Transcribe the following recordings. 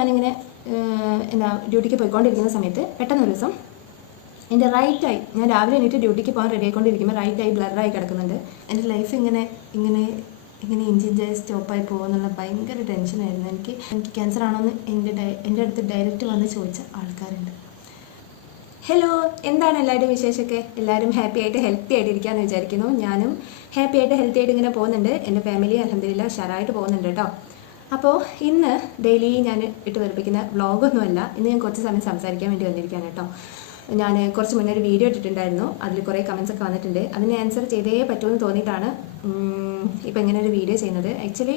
ഞാനിങ്ങനെ ഡ്യൂട്ടിക്ക് പോയിക്കൊണ്ടിരിക്കുന്ന സമയത്ത് പെട്ടെന്നൊരു ദിവസം എൻ്റെ റൈറ്റ് ഐ, ഞാൻ രാവിലെ എണീറ്റ് ഡ്യൂട്ടിക്ക് പോകാൻ റെഡി ആയിക്കൊണ്ടിരിക്കുമ്പോൾ റൈറ്റ് ഐ ബ്ലറായി കിടക്കുന്നുണ്ട്. എൻ്റെ ലൈഫ് ഇങ്ങനെ ഇങ്ങനെ ഇങ്ങനെ ഇഞ്ചിഞ്ചായി സ്റ്റോപ്പായി പോകുമെന്നുള്ള ഭയങ്കര ടെൻഷനായിരുന്നു. എനിക്ക് ക്യാൻസർ ആണോയെന്ന് എൻ്റെ അടുത്ത് ഡയറക്റ്റ് വന്ന് ചോദിച്ച ആൾക്കാരുണ്ട്. ഹലോ, എന്താണ് എല്ലാവരുടെയും വിശേഷമൊക്കെ? എല്ലാവരും ഹാപ്പി ആയിട്ട് ഹെൽത്തി ആയിട്ട് ഇരിക്കാമെന്ന് വിചാരിക്കുന്നു. ഞാനും ഹാപ്പി ആയിട്ട് ഹെൽത്തി ആയിട്ട് ഇങ്ങനെ പോകുന്നുണ്ട്. എൻ്റെ ഫാമിലി അൽഹംദുലില്ലാഹ് ഉഷാറായിട്ട് പോകുന്നുണ്ട് കേട്ടോ. അപ്പോൾ ഇന്ന് ഡെയിലി ഞാൻ ഇട്ട് വെറുപ്പിക്കുന്ന വ്ളോഗൊന്നുമല്ല. ഇന്ന് ഞാൻ കുറച്ച് സമയം സംസാരിക്കാൻ വേണ്ടി വന്നിരിക്കുകയാണ് കേട്ടോ. ഞാൻ കുറച്ച് മുന്നേ ഒരു വീഡിയോ ഇട്ടിട്ടുണ്ടായിരുന്നു. അതിൽ കുറേ കമൻസ് ഒക്കെ വന്നിട്ടുണ്ട്. അതിന് ആൻസർ ചെയ്തേ പറ്റുമെന്ന് തോന്നിയിട്ടാണ് ഇപ്പോൾ ഇങ്ങനെ ഒരു വീഡിയോ ചെയ്യുന്നത്. ആക്ച്വലി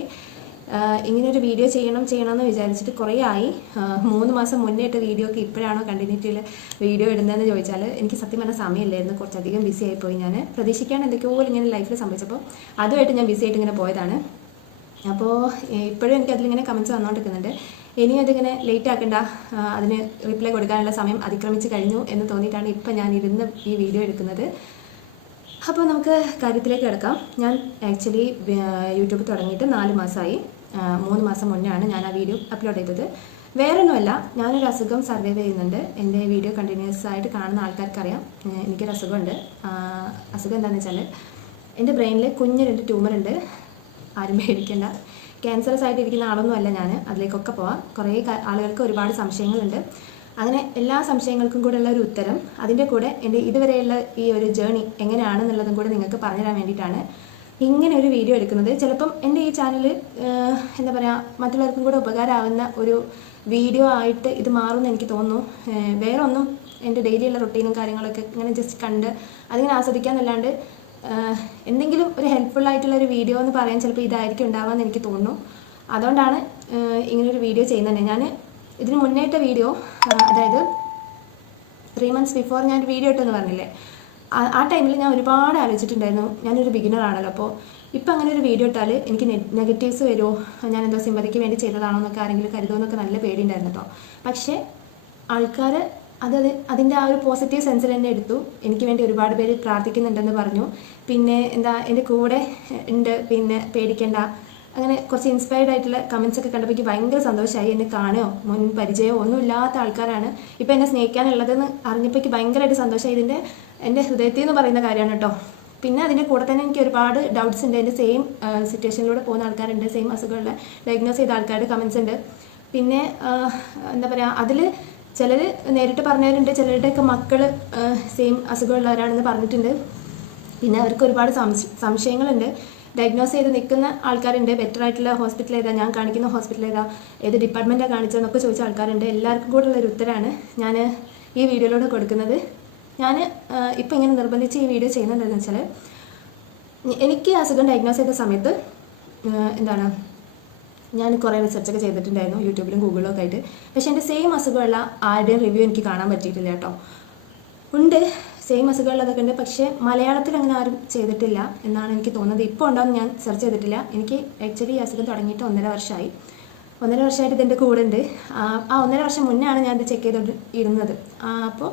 ഇങ്ങനൊരു വീഡിയോ ചെയ്യണമെന്ന് വിചാരിച്ചിട്ട് കുറേ ആയി. 3 മാസം മുന്നേ ഇട്ട വീഡിയോക്ക് ഇപ്പോഴാണോ കണ്ടിന്യൂറ്റിയിൽ വീഡിയോ ഇടുന്നതെന്ന് ചോദിച്ചാൽ എനിക്ക് സത്യം പറഞ്ഞാൽ സമയമില്ലായിരുന്നു. കുറച്ചധികം ബിസി ആയിപ്പോയി. ഞാൻ പ്രതീക്ഷിക്കാണ്ട് എന്തൊക്കെയോ ഇങ്ങനെ ലൈഫിൽ സംഭവിച്ചപ്പോൾ അതുമായിട്ട് ഞാൻ ബിസി ആയിട്ട് ഇങ്ങനെ പോയതാണ്. അപ്പോൾ ഇപ്പോഴും എനിക്ക് അതിലിങ്ങനെ കമൻസ് വന്നുകൊണ്ടിരിക്കുന്നുണ്ട്. ഇനി അതിങ്ങനെ ലേറ്റ് ആക്കണ്ട, അതിന് റിപ്ലൈ കൊടുക്കാനുള്ള സമയം അതിക്രമിച്ച് കഴിഞ്ഞു എന്ന് തോന്നിയിട്ടാണ് ഇപ്പം ഞാൻ ഇരുന്ന് ഈ വീഡിയോ എടുക്കുന്നത്. അപ്പോൾ നമുക്ക് കാര്യത്തിലേക്ക് കിടക്കാം. ഞാൻ ആക്ച്വലി യൂട്യൂബ് തുടങ്ങിയിട്ട് 4 മാസമായി. 3 മാസം മുന്നെയാണ് ഞാൻ ആ വീഡിയോ അപ്ലോഡ് ചെയ്തത്. വേറൊന്നുമല്ല, ഞാനൊരു അസുഖം സർവൈവ് ചെയ്യുന്നുണ്ട്. എൻ്റെ വീഡിയോ കണ്ടിന്യൂസ് ആയിട്ട് കാണുന്ന ആൾക്കാർക്കറിയാം എനിക്കൊരു അസുഖമുണ്ട്. അസുഖം എന്താണെന്ന് വെച്ചാൽ എൻ്റെ ബ്രെയിനിൽ കുഞ്ഞ് 2 ട്യൂമറുണ്ട്. ആരും പേടിക്കേണ്ട, ക്യാൻസറസ് ആയിട്ടിരിക്കുന്ന ആളൊന്നും അല്ല ഞാൻ. അതിലേക്കൊക്കെ പോവാം. കുറേ ആളുകൾക്ക് ഒരുപാട് സംശയങ്ങളുണ്ട്. അങ്ങനെ എല്ലാ സംശയങ്ങൾക്കും കൂടെ ഉള്ള ഒരു ഉത്തരം, അതിൻ്റെ കൂടെ എൻ്റെ ഇതുവരെയുള്ള ഈ ഒരു ജേണി എങ്ങനെയാണെന്നുള്ളതും കൂടെ നിങ്ങൾക്ക് പറഞ്ഞു തരാൻ വേണ്ടിയിട്ടാണ് ഇങ്ങനെ ഒരു വീഡിയോ എടുക്കുന്നത്. ചിലപ്പം എൻ്റെ ഈ ചാനൽ എന്താ പറയുക, മറ്റുള്ളവർക്കും കൂടെ ഉപകാരമാവുന്ന ഒരു വീഡിയോ ആയിട്ട് ഇത് മാറുമെന്ന് എനിക്ക് തോന്നുന്നു. വേറെ ഒന്നും എൻ്റെ ഡെയിലിയുള്ള റൊട്ടീനും കാര്യങ്ങളൊക്കെ ഇങ്ങനെ ജസ്റ്റ് കണ്ട് അതിങ്ങനെ ആസ്വദിക്കാമെന്നല്ലാണ്ട് എന്തെങ്കിലും ഒരു ഹെൽപ്ഫുൾ ആയിട്ടുള്ളൊരു വീഡിയോ എന്ന് പറയാൻ ചിലപ്പോൾ ഇതായിരിക്കും ഉണ്ടാവാമെന്ന് എനിക്ക് തോന്നുന്നു. അതുകൊണ്ടാണ് ഇങ്ങനൊരു വീഡിയോ ചെയ്യുന്നത്. ഞാൻ ഇതിന് മുന്നേറ്റ വീഡിയോ, അതായത് 3 months ബിഫോർ ഞാൻ വീഡിയോ ഇട്ടെന്ന് പറഞ്ഞില്ലേ, ആ ടൈമിൽ ഞാൻ ഒരുപാട് ആലോചിച്ചിട്ടുണ്ടായിരുന്നു. ഞാനൊരു ബിഗിനറാണല്ലോ. അപ്പോൾ ഇപ്പം അങ്ങനെ ഒരു വീഡിയോ ഇട്ടാൽ എനിക്ക് നെഗറ്റീവ്സ് വരുമോ, ഞാൻ എന്തോ സിമ്പതിക്ക് വേണ്ടി ചെയ്തതാണോ എന്നൊക്കെ ആരെങ്കിലും കരുതുമെന്നൊക്കെ നല്ല പേടിയുണ്ടായിരുന്നു കേട്ടോ. പക്ഷേ ആൾക്കാർ അതിൻ്റെ ആ ഒരു പോസിറ്റീവ് സെൻസിൽ തന്നെ എടുത്തു. എനിക്ക് വേണ്ടി ഒരുപാട് പേര് പ്രാർത്ഥിക്കുന്നുണ്ടെന്ന് പറഞ്ഞു. പിന്നെ എൻ്റെ കൂടെ ഉണ്ട്, പിന്നെ പേടിക്കേണ്ട, അങ്ങനെ കുറച്ച് ഇൻസ്പയർഡ് ആയിട്ടുള്ള കമൻസ് ഒക്കെ കണ്ടപ്പോൾ എനിക്ക് ഭയങ്കര സന്തോഷമായി. എന്നെ കാണുകയോ മുൻ പരിചയമോ ഒന്നും ഇല്ലാത്ത ആൾക്കാരാണ് ഇപ്പോൾ എന്നെ സ്നേഹിക്കാനുള്ളതെന്ന് അറിഞ്ഞപ്പോൾ എനിക്ക് ഭയങ്കരമായിട്ട് സന്തോഷമായി. എൻ്റെ ഹൃദയത്തിൽ എന്ന് പറയുന്ന കാര്യമാണ് കേട്ടോ. പിന്നെ അതിൻ്റെ കൂടെ തന്നെ എനിക്ക് ഒരുപാട് ഡൗട്ട്സ് ഉണ്ട്. എൻ്റെ സെയിം സിറ്റുവേഷനിലൂടെ പോകുന്ന ആൾക്കാരുണ്ട്, സെയിം അസുഖമുള്ള ഡയഗ്നോസ് ചെയ്ത ആൾക്കാരുടെ കമൻസ് ഉണ്ട്. പിന്നെ എന്താ പറയുക, അതിൽ ചിലർ നേരിട്ട് പറഞ്ഞവരുണ്ട്, ചിലരുടെയൊക്കെ മക്കൾ സെയിം അസുഖമുള്ളവരാണെന്ന് പറഞ്ഞിട്ടുണ്ട്. പിന്നെ അവർക്ക് ഒരുപാട് സംശയങ്ങളുണ്ട്. ഡയഗ്നോസ് ചെയ്ത് നിൽക്കുന്ന ആൾക്കാരുണ്ട്. ബെറ്റർ ആയിട്ടുള്ള ഹോസ്പിറ്റൽ ഏതാ, ഞാൻ കാണിക്കുന്ന ഹോസ്പിറ്റൽ ഏതാ, ഏത് ഡിപ്പാർട്ട്മെൻറ്റാണ് കാണിച്ചതെന്നൊക്കെ ചോദിച്ച ആൾക്കാരുണ്ട്. എല്ലാവർക്കും കൂടെ ഉള്ളൊരു ഉത്തരമാണ് ഞാൻ ഈ വീഡിയോയിലൂടെ കൊടുക്കുന്നത്. ഞാൻ ഇപ്പം ഇങ്ങനെ നിർബന്ധിച്ച് ഈ വീഡിയോ ചെയ്യുന്നത് എന്താണെന്ന് വെച്ചാൽ, എനിക്ക് അസുഖം ഡയഗ്നോസ് ചെയ്ത സമയത്ത് ഞാൻ കുറേ റിസർച്ചൊക്കെ ചെയ്തിട്ടുണ്ടായിരുന്നു യൂട്യൂബിലും ഗൂഗിളിലും ഒക്കെ ആയിട്ട്. പക്ഷേ എൻ്റെ സെയിം അസുഖമുള്ള ആരുടെയും റിവ്യൂ എനിക്ക് കാണാൻ പറ്റിയിട്ടില്ല കേട്ടോ. ഉണ്ട്, സെയിം അസുഖമുള്ളതൊക്കെ ഉണ്ട്, പക്ഷേ മലയാളത്തിൽ അങ്ങനെ ആരും ചെയ്തിട്ടില്ല എന്നാണ് എനിക്ക് തോന്നുന്നത്. ഇപ്പോൾ ഉണ്ടാവും, ഞാൻ സെർച്ച് ചെയ്തിട്ടില്ല. എനിക്ക് ആക്ച്വലി ഈ അസുഖം തുടങ്ങിയിട്ട് 1.5 വർഷമായി. 1.5 വർഷമായിട്ട് ഇതിൻ്റെ കൂടെ ഉണ്ട്. ആ 1.5 വർഷം മുന്നേ ആണ് ഞാൻ ഇത് ചെക്ക് ചെയ്തോണ്ട് ഇരുന്നത്. അപ്പോൾ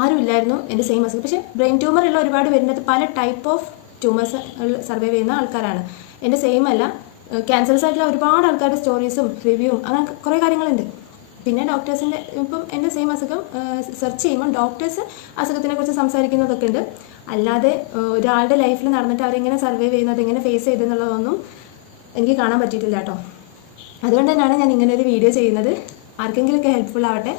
ആരും ഇല്ലായിരുന്നു എൻ്റെ സെയിം അസുഖം. പക്ഷേ ബ്രെയിൻ ട്യൂമർ ഉള്ള ഒരുപാട് വരുന്നത് പല ടൈപ്പ് ഓഫ് ട്യൂമേഴ്സ് സർവൈവ് ചെയ്യുന്ന ആൾക്കാരാണ്. എൻ്റെ സെയിം അല്ല, ക്യാൻസേഴ്സ് ആയിട്ടുള്ള ഒരുപാട് ആൾക്കാരുടെ സ്റ്റോറീസും റിവ്യൂവും അങ്ങനെ കുറേ കാര്യങ്ങളുണ്ട്. പിന്നെ ഡോക്ടേഴ്സിൻ്റെ ഇപ്പം എൻ്റെ സെയിം അസുഖം സെർച്ച് ചെയ്യുമ്പോൾ ഡോക്ടേഴ്സ് അസുഖത്തിനെ കുറിച്ച് സംസാരിക്കുന്നതൊക്കെ ഉണ്ട്. അല്ലാതെ ഒരാളുടെ ലൈഫിൽ നടന്നിട്ട് അവരെങ്ങനെ സർവൈവ് ചെയ്യുന്നത്, എങ്ങനെ ഫേസ് ചെയ്തെന്നുള്ളതൊന്നും എനിക്ക് കാണാൻ പറ്റിയിട്ടില്ല കേട്ടോ. അതുകൊണ്ട് തന്നെയാണ് ഞാൻ ഇങ്ങനെ ഒരു വീഡിയോ ചെയ്യുന്നത്. ആർക്കെങ്കിലുമൊക്കെ ഹെൽപ്ഫുൾ ആവട്ടെ.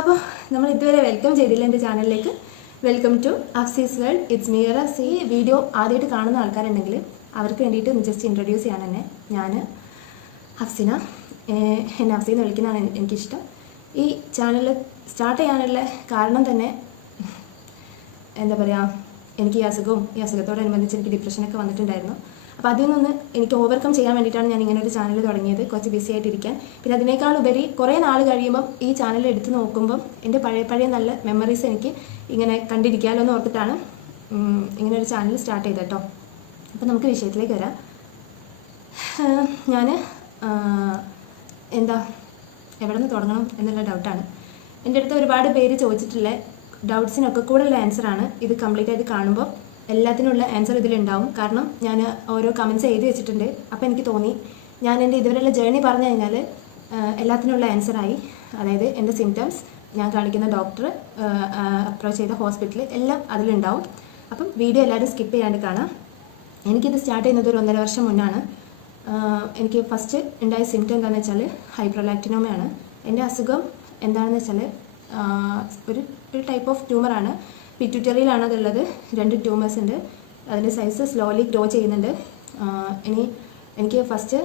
അപ്പോൾ നമ്മൾ ഇതുവരെ വെൽക്കം ചെയ്തില്ല എൻ്റെ ചാനലിലേക്ക്. Welcome to Afsee's world. It's me Rasi. Video ആദ്യമായിട്ട് കാണുന്ന ആൾക്കാരുണ്ടെങ്കിൽ അവർക്ക് വേണ്ടിയിട്ട് ജസ്റ്റ് ഇൻട്രൊഡ്യൂസ് ചെയ്യാൻ തന്നെ, ഞാൻ ഹഫ്സിന, എന്നെ ഹഫ്സി എന്ന് വിളിക്കുന്നതാണ് എനിക്കിഷ്ടം. ഈ ചാനൽ സ്റ്റാർട്ട് ചെയ്യാനുള്ള കാരണം തന്നെ എന്താ പറയുക, എനിക്ക് ഈ അസുഖത്തോടനുബന്ധിച്ച് എനിക്ക് ഡിപ്രഷനൊക്കെ വന്നിട്ടുണ്ടായിരുന്നു. അപ്പോൾ അതിൽ നിന്ന് എനിക്ക് ഓവർകം ചെയ്യാൻ വേണ്ടിയിട്ടാണ് ഞാൻ ഇങ്ങനെ ഒരു ചാനൽ തുടങ്ങിയത്, കുറച്ച് ബിസി ആയിട്ടിരിക്കാൻ. പിന്നെ അതിനേക്കാൾ ഉപരി കുറേ നാൾ കഴിയുമ്പം ഈ ചാനൽ എടുത്ത് നോക്കുമ്പം എൻ്റെ പഴയ നല്ല മെമ്മറീസ് എനിക്ക് ഇങ്ങനെ കണ്ടിരിക്കാമല്ലോ എന്ന് ഓർത്തിട്ടാണ് ഇങ്ങനെ ഒരു ചാനൽ സ്റ്റാർട്ട് ചെയ്തത് കേട്ടോ. അപ്പോൾ നമുക്ക് വിഷയത്തിലേക്ക് വരാം. ഞാൻ എവിടെ നിന്ന് തുടങ്ങണം എന്നുള്ള ഡൗട്ടാണ്. എൻ്റെ അടുത്ത് ഒരുപാട് പേര് ചോദിച്ചിട്ടുള്ള ഡൗട്ട്സിനൊക്കെ കൂടുതൽ ആൻസറാണ് ഇത്. കംപ്ലീറ്റ് ആയിട്ട് കാണുമ്പോൾ എല്ലാത്തിനുള്ള ആൻസർ ഇതിലുണ്ടാവും. കാരണം ഞാൻ ഓരോ കമൻറ്റ്സ് എഴുതി വെച്ചിട്ടുണ്ട്. അപ്പോൾ എനിക്ക് തോന്നി ഞാൻ എൻ്റെ ഇതുവരെയുള്ള ജേർണി പറഞ്ഞു കഴിഞ്ഞാൽ എല്ലാത്തിനുള്ള ആൻസറായി. അതായത് എൻ്റെ സിംറ്റംസ്, ഞാൻ കാണിക്കുന്ന ഡോക്ടർ, അപ്രോച്ച് ചെയ്ത ഹോസ്പിറ്റൽ എല്ലാം അതിലുണ്ടാവും. അപ്പം വീഡിയോ എല്ലാവരും സ്കിപ്പ് ചെയ്യാണ്ട് കാണാം. എനിക്കിത് സ്റ്റാർട്ട് ചെയ്യുന്നത് ഒരു 1.5 വർഷം മുന്നാണ്. എനിക്ക് ഫസ്റ്റ് ഉണ്ടായ സിംറ്റം എന്താണെന്ന് വെച്ചാൽ ഹൈപ്രോലാക്റ്റിനോമയാണ്. എൻ്റെ അസുഖം എന്താണെന്ന് വെച്ചാൽ ഒരു ടൈപ്പ് ഓഫ് ട്യൂമറാണ്. പിറ്റ്യൂട്ടറിയിലാണ് അതുള്ളത്. 2 ട്യൂമേഴ്സ് ഉണ്ട്. അതിൻ്റെ സൈസ് സ്ലോലി ഗ്രോ ചെയ്യുന്നുണ്ട്. എനിക്ക് ഫസ്റ്റ്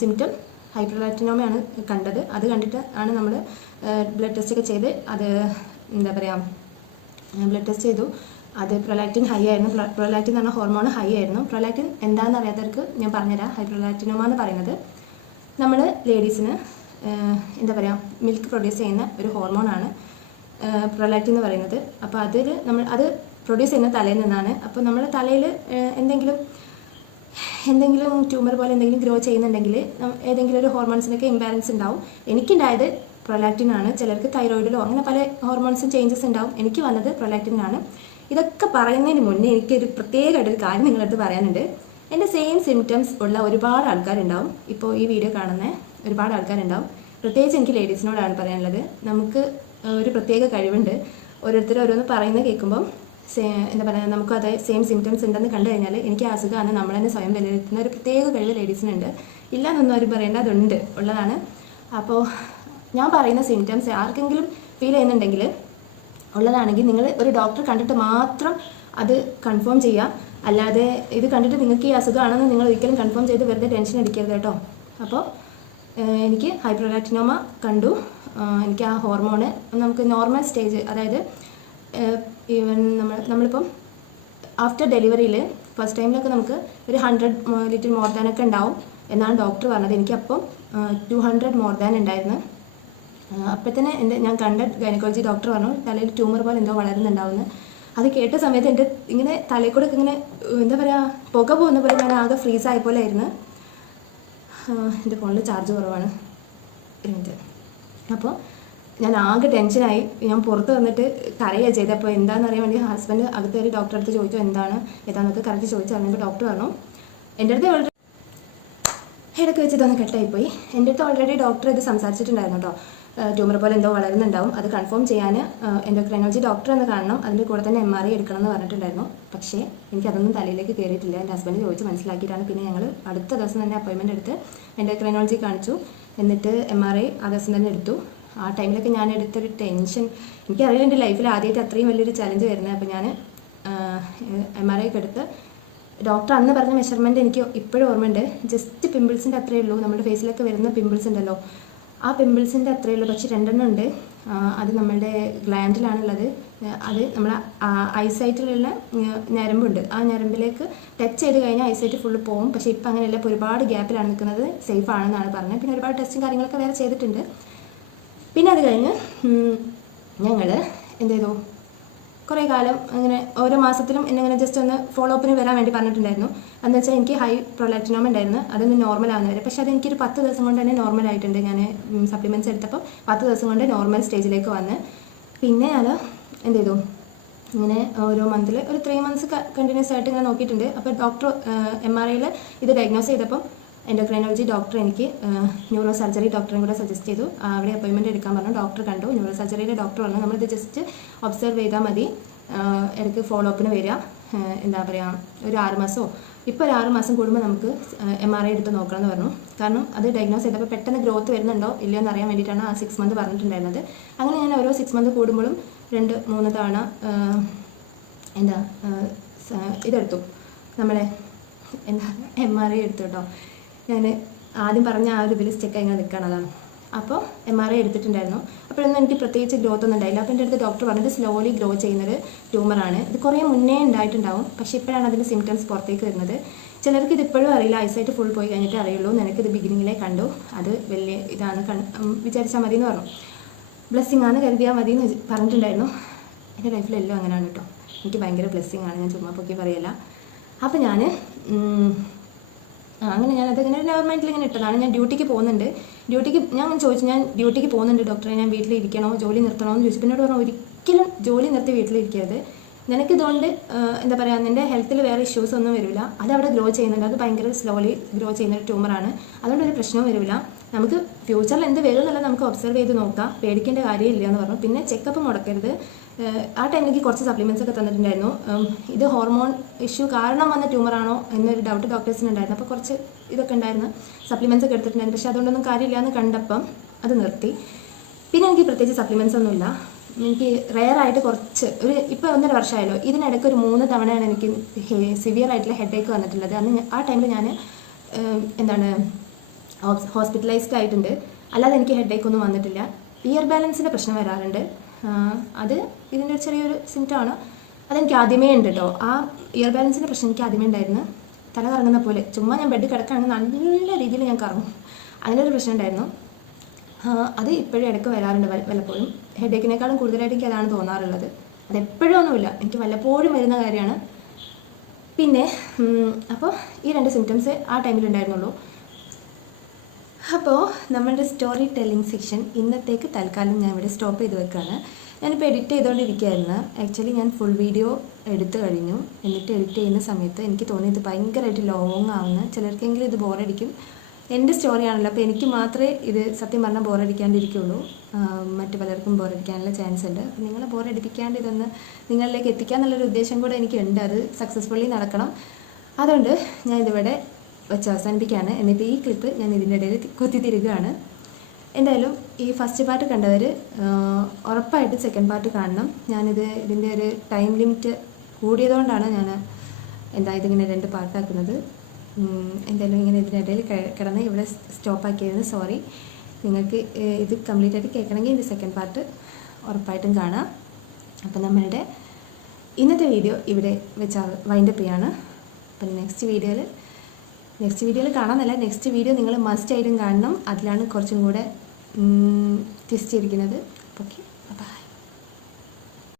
സിംറ്റം ഹൈപ്രോലാക്റ്റിനോമയാണ് കണ്ടത്. അത് കണ്ടിട്ട് ആണ് നമ്മൾ ബ്ലഡ് ടെസ്റ്റൊക്കെ ചെയ്ത് അത് എന്താ പറയുക ബ്ലഡ് ടെസ്റ്റ് ചെയ്തു. അത് പ്രൊലാക്റ്റിൻ ഹൈ ആയിരുന്നു. പ്രൊലാക്റ്റിൻ എന്ന് പറഞ്ഞാൽ ഹോർമോൺ ഹൈ ആയിരുന്നു. പ്രൊലാക്റ്റിൻ എന്താണെന്ന് അറിയാത്തവർക്ക് ഞാൻ പറഞ്ഞുതരാം. ഹൈപ്രോലാക്റ്റിനോമ എന്ന് പറയുന്നത് നമ്മൾ ലേഡീസിന് എന്താ പറയുക മിൽക്ക് പ്രൊഡ്യൂസ് ചെയ്യുന്ന ഒരു ഹോർമോണാണ് പ്രൊലാക്റ്റിൻ എന്ന് പറയുന്നത്. അപ്പോൾ അത് പ്രൊഡ്യൂസ് ചെയ്യുന്ന തലയിൽ നിന്നാണ്. അപ്പോൾ നമ്മുടെ തലയിൽ എന്തെങ്കിലും ട്യൂമർ പോലെ എന്തെങ്കിലും ഗ്രോ ചെയ്യുന്നുണ്ടെങ്കിൽ ഏതെങ്കിലും ഒരു ഹോർമോൺസിനൊക്കെ ഇംബാലൻസ് ഉണ്ടാവും. എനിക്കുണ്ടായത് പ്രൊലാക്റ്റിനാണ്. ചിലർക്ക് തൈറോയിഡിലോ അങ്ങനെ പല ഹോർമോൺസും ചേഞ്ചസ് ഉണ്ടാവും. എനിക്ക് വന്നത് പ്രൊലാക്റ്റിനാണ്. ഇതൊക്കെ പറയുന്നതിന് മുന്നേ എനിക്കൊരു പ്രത്യേകമായിട്ടൊരു കാര്യം നിങ്ങളടുത്ത് പറയാനുണ്ട്. എൻ്റെ സെയിം സിംറ്റംസ് ഉള്ള ഒരുപാട് ആൾക്കാരുണ്ടാവും. ഇപ്പോൾ ഈ വീഡിയോ കാണുന്ന ഒരുപാട് ആൾക്കാരുണ്ടാവും. പ്രത്യേകിച്ച് എനിക്ക് ലേഡീസിനോടാണ് പറയാനുള്ളത്. നമുക്ക് ഒരു പ്രത്യേക കഴിവുണ്ട്. ഓരോരുത്തർ ഓരോന്ന് പറയുന്നത് കേൾക്കുമ്പം എന്താ പറയുക നമുക്ക് അതേ സെയിം സിംറ്റംസ് ഉണ്ടെന്ന് കണ്ടു കഴിഞ്ഞാൽ എനിക്ക് അസുഖമാണ് നമ്മൾ തന്നെ സ്വയം വിലയിരുത്തുന്ന ഒരു പ്രത്യേക കഴിവ് ലേഡീസിനുണ്ട്. ഇല്ല എന്നൊന്നും അവർ പറയേണ്ട, അതുണ്ട്, ഉള്ളതാണ്. അപ്പോൾ ഞാൻ പറയുന്ന സിംറ്റംസ് ആർക്കെങ്കിലും ഫീൽ ചെയ്യുന്നുണ്ടെങ്കിൽ ഉള്ളതാണെങ്കിൽ നിങ്ങൾ ഒരു ഡോക്ടറെ കണ്ടിട്ട് മാത്രം അത് കൺഫേം ചെയ്യുക. അല്ലാതെ ഇത് കണ്ടിട്ട് നിങ്ങൾക്ക് ഈ അസുഖമാണെന്ന് നിങ്ങൾ ഒരിക്കലും കൺഫേം ചെയ്ത് വെറുതെ ടെൻഷൻ അടിക്കരുത് കേട്ടോ. അപ്പോൾ എനിക്ക് ഹൈപ്രോലാക്റ്റിനോമ കണ്ടു. എനിക്ക് ആ ഹോർമോണ് നമുക്ക് നോർമൽ സ്റ്റേജ്, അതായത് ഈവൻ നമ്മളിപ്പം ആഫ്റ്റർ ഡെലിവറിയിൽ ഫസ്റ്റ് ടൈമിലൊക്കെ നമുക്ക് ഒരു 100 ലിറ്റിൽ മോർ ദാൻ ഒക്കെ ഉണ്ടാവും എന്നാണ് ഡോക്ടർ പറഞ്ഞത്. എനിക്കപ്പം 200 മോർ ദാൻ ഉണ്ടായിരുന്നു. അപ്പോൾ തന്നെ ഞാൻ കണ്ട ഗൈനക്കോളജി ഡോക്ടർ പറഞ്ഞു തലയിൽ ട്യൂമർ പോലെ എന്തോ വളരുന്നുണ്ടാവുമെന്ന്. അത് കേട്ട സമയത്ത് എൻ്റെ ഇങ്ങനെ തലയിൽ കൂടെ ഇങ്ങനെ എന്താ പറയുക പുക പോകുന്ന പോലെ ഞാൻ ആകെ ഫ്രീസായ പോലെ ആയിരുന്നു. എൻ്റെ ഫോണിൽ ചാർജ് കുറവാണ്, ഒരു മിനിറ്റ്. അപ്പോൾ ഞാൻ ആകെ ടെൻഷനായി. ഞാൻ പുറത്ത് വന്നിട്ട് കരയുക ചെയ്തത്. അപ്പോൾ എന്താണെന്ന് അറിയാൻ വേണ്ടി ഹസ്ബൻഡ് അകത്ത് കയറി ഡോക്ടറെ അടുത്ത് ചോദിച്ചു ഏതാണെന്നൊക്കെ കറക്റ്റ് ചോദിച്ചു. അറിഞ്ഞപ്പോൾ ഡോക്ടർ പറഞ്ഞു എൻ്റെ അടുത്ത് ഓൾറെഡി ഇടയ്ക്ക് വെച്ച് ഇതൊന്ന് കട്ടായിപ്പോയി. എൻ്റെ അടുത്ത് ഓൾറെഡി ഡോക്ടർ ഇത് സംസാരിച്ചിട്ടുണ്ടായിരുന്നു കേട്ടോ. ട്യൂമർ പോലെ എന്തോ വളരുന്നുണ്ടാവും, അത് കൺഫേം ചെയ്യാൻ എൻഡോക്രൈനോളജി ഡോക്ടർ എന്ന് കാണണം, അതിൻ്റെ കൂടെ തന്നെ MRI എടുക്കണം എന്ന് പറഞ്ഞിട്ടുണ്ടായിരുന്നു. പക്ഷേ എനിക്കതൊന്നും തലയിലേക്ക് കയറിയിട്ടില്ല. എൻ്റെ ഹസ്ബൻഡ് ചോദിച്ച് മനസ്സിലാക്കിയിട്ടാണ് പിന്നെ ഞങ്ങൾ അടുത്ത ദിവസം തന്നെ അപ്പോയിൻമെൻറ്റ് എടുത്ത് എൻഡോക്രൈനോളജി കാണിച്ചു. എന്നിട്ട് MRI ആ ദിവസം തന്നെ എടുത്തു. ആ ടൈമിലൊക്കെ ഞാൻ എടുത്തൊരു ടെൻഷൻ, എനിക്കറിയില്ല എൻ്റെ ലൈഫിൽ ആദ്യമായിട്ട് അത്രയും വലിയൊരു ചലഞ്ച് വരുന്നത്. അപ്പോൾ ഞാൻ MRI ഒക്കെ എടുത്ത് ഡോക്ടർ അന്ന് പറഞ്ഞ മെഷർമെൻറ്റ് എനിക്ക് ഇപ്പോഴും ഓർമ്മയുണ്ട്. ജസ്റ്റ് പിമ്പിൾസിൻ്റെ അത്രയേ ഉള്ളൂ. നമ്മുടെ ഫേസിലൊക്കെ വരുന്ന പിമ്പിൾസ് ഉണ്ടല്ലോ, ആ പിമ്പിൾസിൻ്റെ അത്രയേ ഉള്ളൂ. പക്ഷേ 2 ഉണ്ട്. അത് നമ്മളുടെ ഗ്ലാൻഡിലാണുള്ളത്. അത് നമ്മളെ ഐസൈറ്റിലുള്ള ഞരമ്പുണ്ട്. ആ ഞരമ്പിലേക്ക് ടച്ച് ചെയ്ത് കഴിഞ്ഞാൽ ഐസൈറ്റ് ഫുള്ള് പോകും. പക്ഷേ ഇപ്പം അങ്ങനെയല്ല. ഇപ്പോൾ ഒരുപാട് ഗ്യാപ്പിലാണ് നിൽക്കുന്നത്. സേഫ് ആണെന്നാണ് പറഞ്ഞത്. പിന്നെ ഒരുപാട് ടെസ്റ്റും കാര്യങ്ങളൊക്കെ വേറെ ചെയ്തിട്ടുണ്ട്. പിന്നെ അത് കഴിഞ്ഞ് ഞങ്ങൾ എന്ത് ചെയ്തു, കുറേ കാലം അങ്ങനെ ഓരോ മാസത്തിലും എന്നെ അങ്ങനെ ജസ്റ്റ് ഒന്ന് ഫോളോ അപ്പിന് വരാൻ വേണ്ടി പറഞ്ഞിട്ടുണ്ടായിരുന്നു. എന്ന് വെച്ചാൽ എനിക്ക് ഹൈ പ്രൊലാക്റ്റിനോമ ഉണ്ടായിരുന്നു, അതൊന്ന് നോർമൽ ആവുന്ന വരെ. പക്ഷേ അതെനിക്കൊരു 10 ദിവസം കൊണ്ട് തന്നെ നോർമലായിട്ടുണ്ട്. ഞാൻ സപ്ലിമെൻറ്റ്സ് എടുത്തപ്പോൾ 10 ദിവസം കൊണ്ട് നോർമൽ സ്റ്റേജിലേക്ക് വന്ന്. പിന്നെ ഞാൻ എന്ത് ചെയ്തു, ഇങ്ങനെ ഓരോ മന്തിൽ ഒരു 3 മന്ത്സ് കണ്ടിന്യൂസ് ആയിട്ട് ഇങ്ങനെ നോക്കിയിട്ടുണ്ട്. അപ്പോൾ ഡോക്ടർ MRIയിൽ ഇത് ഡയഗ്നോസ് ചെയ്തപ്പം എൻഡോക്രൈനോളജി ഡോക്ടർ എനിക്ക് ന്യൂറോ സർജറി ഡോക്ടറും കൂടെ സജസ്റ്റ് ചെയ്തു. അവിടെ അപ്പോയിൻമെൻറ്റ് എടുക്കാൻ പറഞ്ഞു. ഡോക്ടർ കണ്ടു. ന്യൂറോ സർജറിയുടെ ഡോക്ടർ പറഞ്ഞു നമ്മളിത് ജസ്റ്റ് ഒബ്സർവ് ചെയ്താൽ മതി, ഇടയ്ക്ക് ഫോളോ അപ്പിന് വരിക. എന്താ പറയുക, ഒരു 6 മാസമോ ഇപ്പോൾ ഒരു 6 മാസം കൂടുമ്പോൾ നമുക്ക് MRI എടുത്ത് നോക്കണം എന്ന് പറഞ്ഞു. കാരണം അത് ഡയഗ്നോസ് ചെയ്തപ്പോൾ പെട്ടെന്ന് ഗ്രോത്ത് വരുന്നുണ്ടോ ഇല്ലയോ എന്ന് അറിയാൻ വേണ്ടിയിട്ടാണ് ആ 6 മന്ത് പറഞ്ഞിട്ടുണ്ടായിരുന്നത്. അങ്ങനെ ഞാൻ ഓരോ 6 മന്ത് കൂടുമ്പോഴും 2-3 തവണ ഇതെടുത്തു, നമ്മളെ MRI എടുത്തു കേട്ടോ. ഞാൻ ആദ്യം പറഞ്ഞ ആ ഒരു ഇതിൽ സ്റ്റെക്കായി ഇങ്ങനെ നിൽക്കുകയാണ്. അപ്പോൾ MRI എടുത്തിട്ടുണ്ടായിരുന്നു. അപ്പോഴൊന്നും എനിക്ക് പ്രത്യേകിച്ച് ഗ്രോത്ത് ഒന്നും ഉണ്ടായില്ല. അപ്പോൾ എൻ്റെ അടുത്ത് ഡോക്ടർ പറഞ്ഞത് സ്ലോലി ഗ്രോ ചെയ്യുന്നൊരു ട്യൂമറാണ്. ഇത് കുറേ മുന്നേ ഉണ്ടായിട്ടുണ്ടാവും, പക്ഷേ ഇപ്പോഴാണ് അതിൻ്റെ സിംറ്റംസ് പുറത്തേക്ക് വരുന്നത്. ചിലർക്ക് ഇതിപ്പോഴും അറിയില്ല, ഐസൈറ്റ് ഫുൾ പോയി കഴിഞ്ഞിട്ട് അറിയുള്ളൂ. നിനക്കിത് ബിഗിനിങ്ങിലേ കണ്ടു, അത് വലിയ ഇതാണ് വിചാരിച്ചാൽ മതി എന്ന് പറഞ്ഞു. ബ്ലെസ്സിങ് ആണ് കരുതിയാൽ മതി എന്ന് പറഞ്ഞിട്ടുണ്ടായിരുന്നു. എൻ്റെ ലൈഫിലെല്ലാം അങ്ങനെയാണ് കേട്ടോ. എനിക്ക് ഭയങ്കര ബ്ലെസ്സിങ് ആണ്, ഞാൻ ചുമ്മാ പൊക്കി പറയല്ല. അപ്പോൾ ഞാൻ അങ്ങനെ ഞാനതിങ്ങനെ നോർമലായിട്ട് ഇങ്ങനെ ഇട്ടതാണ്. ഞാൻ ഡ്യൂട്ടിക്ക് പോകുന്നുണ്ട്. ഞാൻ ചോദിച്ചു, ഞാൻ ഡ്യൂട്ടിക്ക് പോകുന്നുണ്ട് ഡോക്ടറെ, ഞാൻ വീട്ടിലിരിക്കണോ, ജോലി നിർത്തണോ എന്ന് ചോദിച്ചു. എന്നോട് പറഞ്ഞു ഒരിക്കലും ജോലി നിർത്തി വീട്ടിലിരിക്കരുത്. നിനക്കിതുകൊണ്ട് എന്താ പറയുക, നിൻ്റെ ഹെൽത്തിൽ വേറെ ഇഷ്യൂസ് ഒന്നും വരില്ല. അതവിടെ ഗ്രോ ചെയ്യുന്നുണ്ട്. അത് ഭയങ്കര സ്ലോലി ഗ്രോ ചെയ്യുന്നൊരു ട്യൂമറാണ്. അതുകൊണ്ട് ഒരു പ്രശ്നവും വരില്ല. നമുക്ക് ഫ്യൂച്ചറിൽ എന്ത് വരും എന്നുള്ളത് നമുക്ക് ഒബ്സർവ് ചെയ്ത് നോക്കാം, പേടിക്കേണ്ട കാര്യമില്ല എന്ന് പറഞ്ഞു. പിന്നെ ചെക്കപ്പ് മുടക്കരുത്. ആ ടൈമിലേക്ക് കുറച്ച് സപ്ലിമെൻറ്റ്സ് ഒക്കെ തന്നിട്ടുണ്ടായിരുന്നു. ഇത് ഹോർമോൺ ഇഷ്യൂ കാരണം വന്ന ട്യൂമറാണോ എന്നൊരു ഡൗട്ട് ഡോക്ടേഴ്സിന് ഉണ്ടായിരുന്നു. അപ്പോൾ കുറച്ച് ഇതൊക്കെ ഉണ്ടായിരുന്നു, സപ്ലിമെൻറ്റ്സ് ഒക്കെ എടുത്തിട്ടുണ്ടായിരുന്നു. പക്ഷേ അതുകൊണ്ടൊന്നും കാര്യമില്ല എന്ന് കണ്ടപ്പം അത് നിർത്തി. പിന്നെ എനിക്ക് പ്രത്യേകിച്ച് സപ്ലിമെൻറ്റ്സ് ഒന്നുമില്ല. എനിക്ക് റെയറായിട്ട് ഇപ്പോൾ 1.5 വർഷമായല്ലോ, ഇതിനിടയ്ക്ക് ഒരു 3 തവണയാണ് എനിക്ക് സിവിയർ ആയിട്ടുള്ള ഹെഡേക്ക് വന്നിട്ടുള്ളത്. ആ ടൈമിൽ ഞാൻ ഹോസ്പിറ്റലൈസ്ഡ് ആയിട്ടുണ്ട്. അല്ലാതെ എനിക്ക് ഹെഡേക്ക് ഒന്നും വന്നിട്ടില്ല. ഇയർ ബാലൻസിൻ്റെ പ്രശ്നം വരാറുണ്ട്. അത് ഇതിൻ്റെ ഒരു ചെറിയൊരു സിംറ്റമാണ്. അതെനിക്ക് ആദ്യമേ ഉണ്ട് കേട്ടോ. ആ ഇയർ ബാലൻസിൻ്റെ പ്രശ്നം എനിക്ക് ആദ്യമേ ഉണ്ടായിരുന്നു. തല കറങ്ങുന്ന പോലെ ചുമ്മാ ഞാൻ ബെഡ് കിടക്കുകയാണെങ്കിൽ നല്ല രീതിയിൽ ഞാൻ കറങ്ങും. അങ്ങനെ ഒരു പ്രശ്നം ഉണ്ടായിരുന്നു. അത് ഇപ്പോഴും ഇടയ്ക്ക് വരാറുണ്ട് വല്ലപ്പോഴും. ഹെഡേക്കിനേക്കാളും കൂടുതലായിട്ട് എനിക്ക് അതാണ് തോന്നാറുള്ളത്. അതെപ്പോഴും ഒന്നുമില്ല, എനിക്ക് വല്ലപ്പോഴും വരുന്ന കാര്യമാണ്. പിന്നെ അപ്പോൾ ഈ 2 സിംറ്റംസ് ആ ടൈമിലുണ്ടായിരുന്നുള്ളൂ. അപ്പോൾ നമ്മളുടെ സ്റ്റോറി ടെല്ലിംഗ് സെക്ഷൻ ഇന്നത്തേക്ക് തൽക്കാലം ഞാൻ ഇവിടെ സ്റ്റോപ്പ് ചെയ്ത് വെക്കുകയാണ്. ഞാനിപ്പോൾ എഡിറ്റ് ചെയ്തുകൊണ്ടിരിക്കുകയായിരുന്നു. ആക്ച്വലി ഞാൻ ഫുൾ വീഡിയോ എടുത്തു കഴിഞ്ഞു. എന്നിട്ട് എഡിറ്റ് ചെയ്യുന്ന സമയത്ത് എനിക്ക് തോന്നി ഇത് ഭയങ്കരമായിട്ട് ലോങ് ആവുന്നു. ചിലർക്കെങ്കിലും ഇത് ബോറടിക്കും. എൻ്റെ സ്റ്റോറിയാണല്ലോ, അപ്പോൾ എനിക്ക് മാത്രമേ ഇത് സത്യം പറഞ്ഞാൽ ബോറടിക്കാണ്ടിരിക്കുള്ളൂ. മറ്റു പലർക്കും ബോറടിക്കാനുള്ള ചാൻസ് ഉണ്ട്. അപ്പോൾ നിങ്ങളെ ബോറടിപ്പിക്കാണ്ട് ഇതൊന്ന് നിങ്ങളിലേക്ക് എത്തിക്കുക എന്നുള്ളൊരു ഉദ്ദേശം കൂടെ എനിക്കുണ്ട്. അത് സക്സസ്ഫുള്ളി നടക്കണം. അതുകൊണ്ട് ഞാൻ ഇതിവിടെ വെച്ച് അവസാനിപ്പിക്കുകയാണ്. എന്നിട്ട് ഈ ക്ലിപ്പ് ഞാൻ ഇതിൻ്റെ ഇടയിൽ കുത്തിത്തിരിക്കുകയാണ്. എന്തായാലും ഈ ഫസ്റ്റ് പാർട്ട് കണ്ടവർ ഉറപ്പായിട്ട് സെക്കൻഡ് പാർട്ട് കാണണം. ഇതിൻ്റെ ഒരു ടൈം ലിമിറ്റ് കൂടിയതുകൊണ്ടാണ് ഞാൻ ഇതിങ്ങനെ 2 പാർട്ടാക്കുന്നത്. എന്തായാലും ഇങ്ങനെ ഇതിനിടയിൽ കിടന്ന് ഇവിടെ സ്റ്റോപ്പാക്കിയതിന് സോറി. നിങ്ങൾക്ക് ഇത് കംപ്ലീറ്റ് ആയിട്ട് കേൾക്കണമെങ്കിൽ ഇതിൻ്റെ സെക്കൻഡ് പാർട്ട് ഉറപ്പായിട്ടും കാണാം. അപ്പം നമ്മളുടെ ഇന്നത്തെ വീഡിയോ ഇവിടെ വെച്ച് വൈൻഡപ്പ് ചെയ്യാണ്. അപ്പം നെക്സ്റ്റ് വീഡിയോയിൽ കാണാമെന്നല്ല, നെക്സ്റ്റ് വീഡിയോ നിങ്ങൾ മസ്റ്റ് ആയിട്ടും കാണണം. അതിലാണ് കുറച്ചും കൂടെ ട്വിസ്റ്റ് ഇരിക്കുന്നത്. Okay, by.